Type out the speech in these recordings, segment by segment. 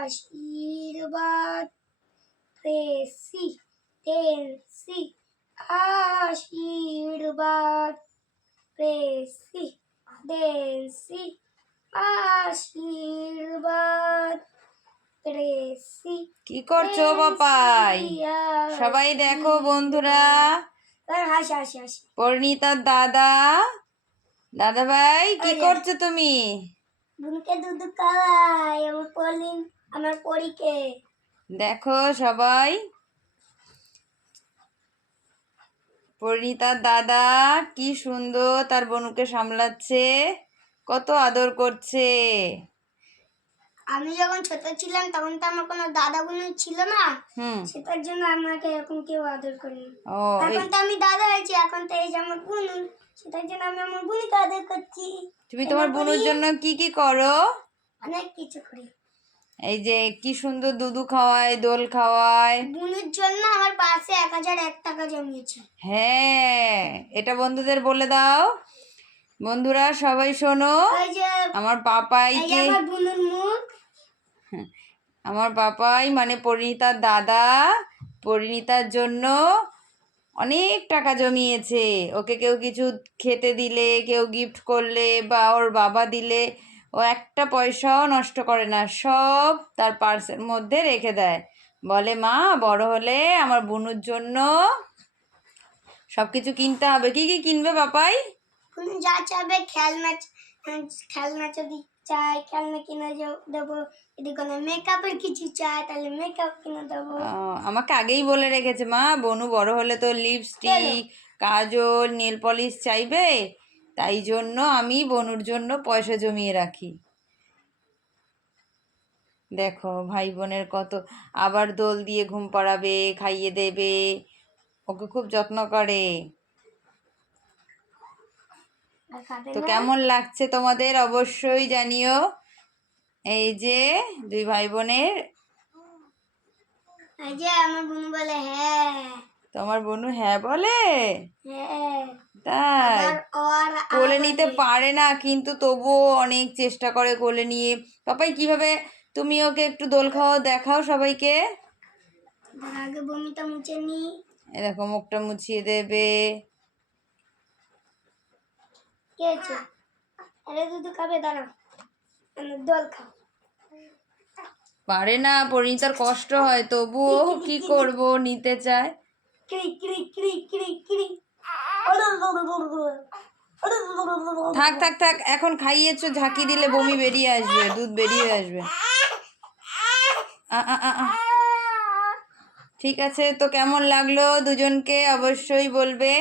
আশীর্বাদ, প্রেসিডেন্সি আশীর্বাদ, প্রেসিডেন্সি আশীর্বাদ, কি করছো পাপাই? সবাই দেখো বন্ধুরা, হাসি হাসি হাসি। পরিণীতার দাদা, দাদা ভাই কি করছো তুমি? বুনকে দুধ খাওয়াই আমার পরীকে। দেখো সবাই, পরিণীতার দাদা কি সুন্দর তার বনুকে সামলাচ্ছে, কত আদর করছে। আমি যখন ছোট ছিলাম তখন তো আমার কোনো দাদা বোন ছিল না, সেটার জন্য আমাকে এখন কেউ আদর করেনি। এখন তো আমি দাদা হয়েছি, এখন তো এই যে আমার বোন, সেটার জন্য আমি আমার বোনকে আদর করছি। তুমি তোমার বোনের জন্য কি কি করো? অনেক কিছু করি। এই যে কি সুন্দর দুধু খাওয়ায়, দোল খাওয়ায়। বোনের জন্য আমার পাশে 1001 টাকা জমিয়েছে। হ্যাঁ, এটা বন্ধুদের বলে দাও। বন্ধুরা সবাই শোনো, আমার পাপাইকে, আমার পাপাই মানে পরিণীতার দাদা পরিণীতার জন্য অনেক টাকা জমিয়েছে। ওকে কেউ কিছু খেতে দিলে, কেউ গিফট করলে বা ওর বাবা দিলে ও একটা পয়সাও নষ্ট করে না, সব তার পার্সের মধ্যে রেখে দেয়। বলে মা বড় হলে আমার বোনুর জন্য সব কিছু কিনতে হবে। কি কি কিনবে পাপাই? যা চাবে, খেলনা যদি চাই খেলনা কিনে দেবো, যদি কোনো মেকআপের কিছু চাই তাহলে মেকআপ কিনে দেবো। আমাকে আগেই বলে রেখেছে মা বনু বড় হলে তো লিপস্টিক, কাজল, নেল পলিশ চাইবে, তাই জন্য আমি বনুর জন্য পয়সা জমিয়ে রাখি। দেখো ভাই বোনের কত, আবার দোল দিয়ে ঘুম পাড়াবে, খাইয়ে দেবে, ওকে খুব যত্ন করে। তো কেমন লাগছে তোমাদের অবশ্যই জানিও। এই যে দুই ভাই বোনের, এই যে আমার বোন বলে হ্যাঁ। তোমার বোনু হ্যাঁ বলে? হ্যাঁ। তাই কোলে নিতে পারে না, কিন্তু তবুও অনেক চেষ্টা করে কোলে নিয়ে। পাপাই কিভাবে, তুমি ওকে একটু দোল খাওয়াও, দেখাও সবাইকে। আগে বমিটা মুছে নি। এরকম মুখটা মুছিয়ে দেবে। কে আছে? আরে দুধ খাবে, দাঁড়াও, দোল খাও। পারে না, পরিণীতার কষ্ট হয়, তবুও কি করব, নিতে চায়। থাক থাক থাক, এখন খাইয়েছো, ঝাঁকি দিলে বমি বেরিয়ে আসবে, দুধ বেরিয়ে আসবে। ঠিক আছে, তো কেমন লাগলো দুজনকে অবশ্যই বলবে।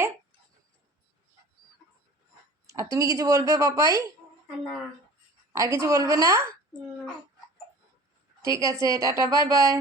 আর তুমি কিছু বলবে পাপাই? না। আর কিছু বলবে না? ঠিক আছে, টাটা, বাই বাই।